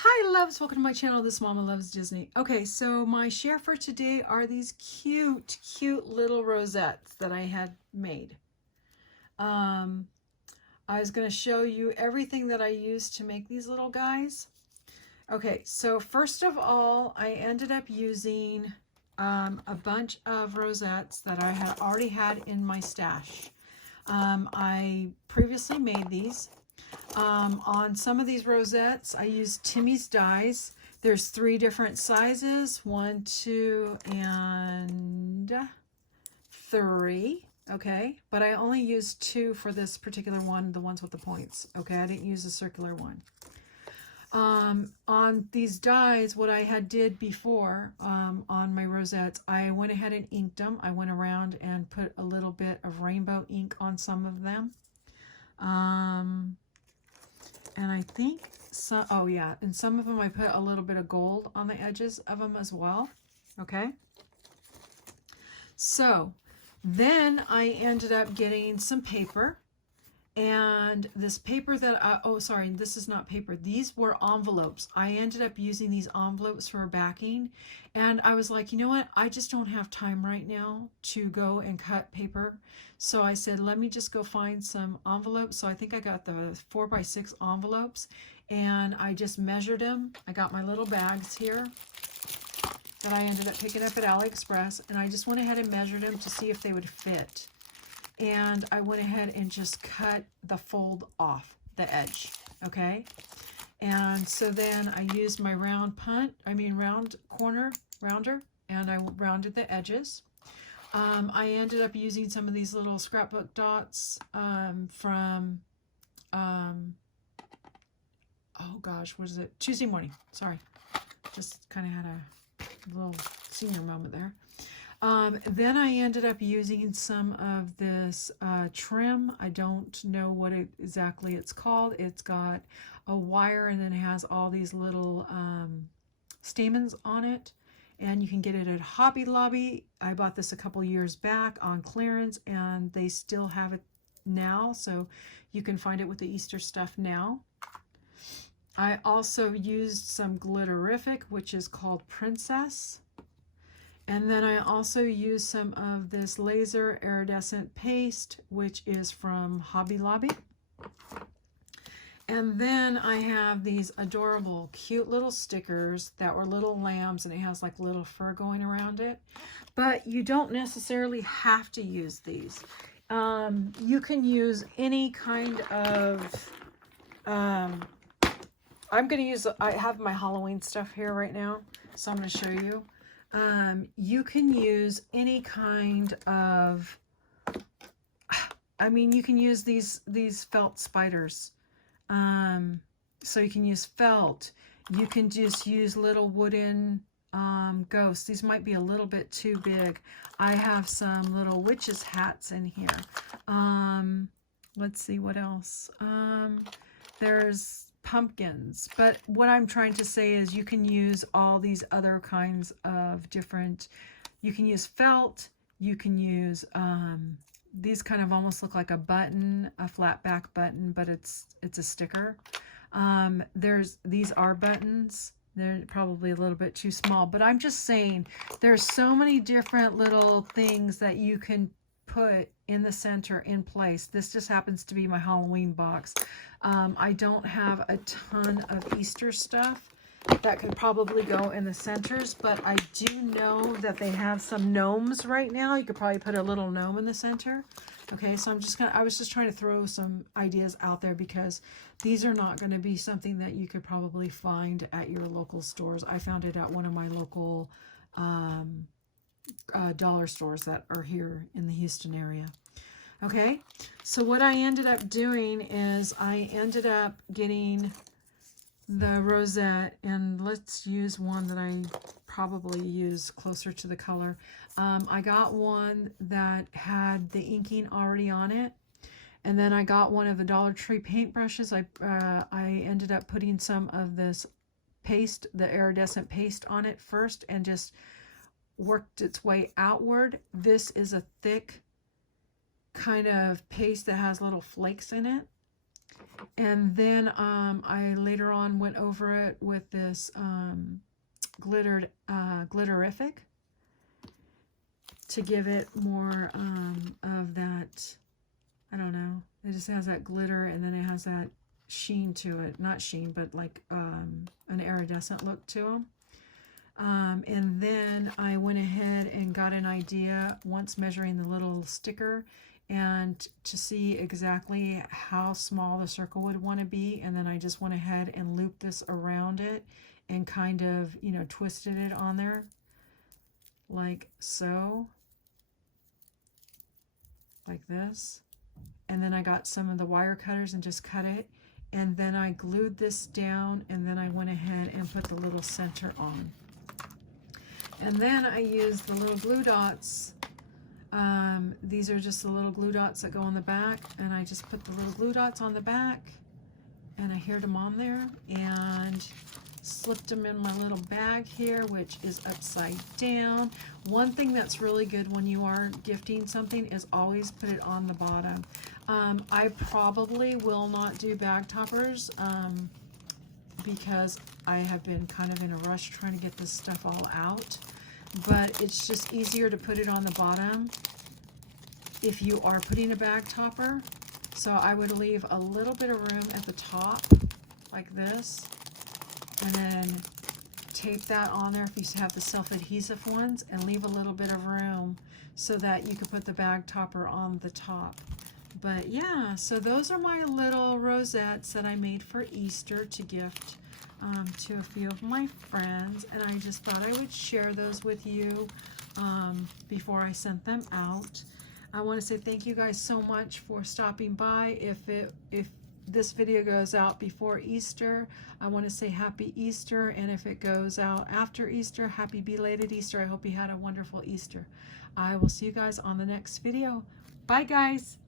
Hi loves, welcome to my channel. This Mama Loves Disney. Okay, so my share for today are these cute little rosettes that I had made. I was going to show you everything that I used to make these little guys. Okay, so first of all, I ended up using a bunch of rosettes that I had already had in my stash. I previously made these. On some of these rosettes, I used Timmy's dies. There's 3 different sizes, 1, 2, and 3. Okay, but I only used 2 for this particular one, the ones with the points. Okay, I didn't use the circular one. On these dies, what I had did before on my rosettes, I went ahead and inked them. I went around and put a little bit of rainbow ink on some of them. And I think some, oh yeah, and some of them I put a little bit of gold on the edges of them as well. Okay. So then I ended up getting some paper, and this paper that oh sorry, this is not paper, these were envelopes. I ended up using these envelopes for backing, and I was like, you know what, I just don't have time right now to go and cut paper. So I said, let me just go find some envelopes. So I think I got the 4x6 envelopes, and I just measured them. I got my little bags here that I ended up picking up at AliExpress, and I just went ahead and measured them to see if they would fit. And I went ahead and just cut the fold off the edge, okay? And so then I used my round rounder, and I rounded the edges. I ended up using some of these little scrapbook dots from, oh gosh, what is it? Tuesday Morning, sorry. Just kind of had a little senior moment there. Then I ended up using some of this trim. I don't know what exactly it's called. It's got a wire, and then it has all these little stamens on it. And you can get it at Hobby Lobby. I bought this a couple years back on clearance, and they still have it now. So you can find it with the Easter stuff now. I also used some Glitterific, which is called Princess. And then I also used some of this laser iridescent paste, which is from Hobby Lobby. And then I have these adorable, cute little stickers that were little lambs, and it has like little fur going around it. But you don't necessarily have to use these. You can use any kind of, I'm going to use, I have my Halloween stuff here right now, so I'm going to show you. You can use any kind of, I mean, you can use these felt spiders. So you can use felt. You can just use little wooden ghosts. These might be a little bit too big. I have some little witches hats in here. Let's see what else. There's pumpkins, but what I'm trying to say is you can use all these other kinds of different, you can use felt, you can use these kind of almost look like a button, a flat back button, but it's a sticker. These are buttons. They're probably a little bit too small, but I'm just saying there's so many different little things that you can put in the center in place. This just happens to be my Halloween box. I don't have a ton of Easter stuff that could probably go in the centers, but I do know that they have some gnomes right now. You could probably put a little gnome in the center. Okay, so I was just trying to throw some ideas out there because these are not going to be something that you could probably find at your local stores. I found it at one of my local dollar stores that are here in the Houston area. Okay, so what I ended up doing is I ended up getting the rosette, and let's use one that I probably use closer to the color. I got one that had the inking already on it, and then I got one of the Dollar Tree paintbrushes. I ended up putting some of this paste, the iridescent paste, on it first, and just worked its way outward. This is a thick kind of paste that has little flakes in it. And then I later on went over it with this glitterific to give it more of that, I don't know, it just has that glitter, and then it has that sheen to it. Not sheen, but like an iridescent look to them. And then I went ahead and got an idea once measuring the little sticker and to see exactly how small the circle would want to be. And then I just went ahead and looped this around it and kind of, you know, twisted it on there like so, like this. And then I got some of the wire cutters and just cut it. And then I glued this down, and then I went ahead and put the little center on. And then I used the little glue dots. These are just the little glue dots that go on the back, and I just put the little glue dots on the back, and I hid them on there and slipped them in my little bag here, which is upside down. One thing that's really good when you are gifting something is always put it on the bottom. I probably will not do bag toppers because I have been kind of in a rush trying to get this stuff all out, but it's just easier to put it on the bottom if you are putting a bag topper. So I would leave a little bit of room at the top like this, and then tape that on there if you have the self-adhesive ones, and leave a little bit of room so that you could put the bag topper on the top. But yeah, so those are my little rosettes that I made for Easter to gift to a few of my friends, and I just thought I would share those with you before I sent them out. I want to say thank you guys so much for stopping by. If this video goes out before Easter, I want to say happy Easter, and if it goes out after Easter, happy belated Easter. I hope you had a wonderful Easter. I will see you guys on the next video. Bye guys.